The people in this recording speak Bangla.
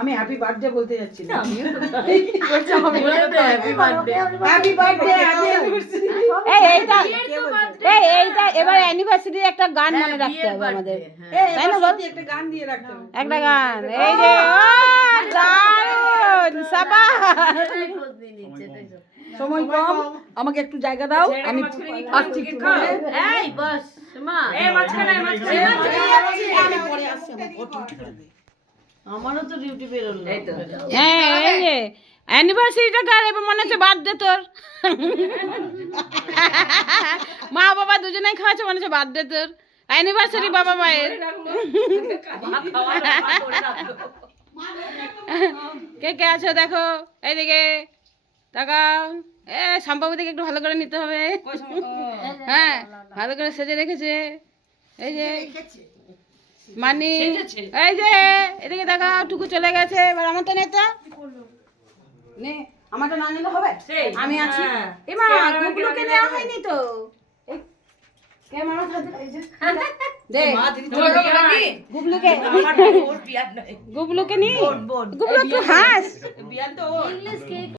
আমি হ্যাপি বার্থডে বলতে যাচ্ছি না। হ্যাপি বার্থডে এইটা এবার অ্যানিভার্সারির একটা গান মনে রাখতে হবে আমাদের, তাই না বল? একটা গান দিয়ে রাখতে হবে। একটা গান এই যে দারুণ সাবাস। সময় কম, আমাকে একটু জায়গা দাও, আমি আসছি একটু পরে। এই বস মা আমি পরে আসছি, আমার ফটো উঠে যাবে। আমারও তো ডিউটি বেরোলো। এই তো হ্যাঁ এই যে অ্যানিভার্সারিটা কার, এবার মনে হচ্ছে বার্থডে তোর। মা বাবা দুজনেই খাওয়াচ্ছে, মনে হচ্ছে বার্থডে তোর, অ্যানিভার্সারি বাবা মায়ের। কে কে আছো দেখো, এইদিকে তাকাও। সম্ভবতকে একটু ভালো করে নিতে হবে। হ্যাঁ ভালো করে সেজে রেখেছে, এই যে মানি, এই যে এদিকে তাকাও, টুকু চলে গেছে, এবার আমারটা নেতা নে, আমারটা না নিলে হবে, আমি আছি। এমা গুবলুকে নেওয়া হয়নি তো, কে মামা খাবে, এই যে দে গুবলুকে, গুবলুকে নি, গুবলু একটু হাস।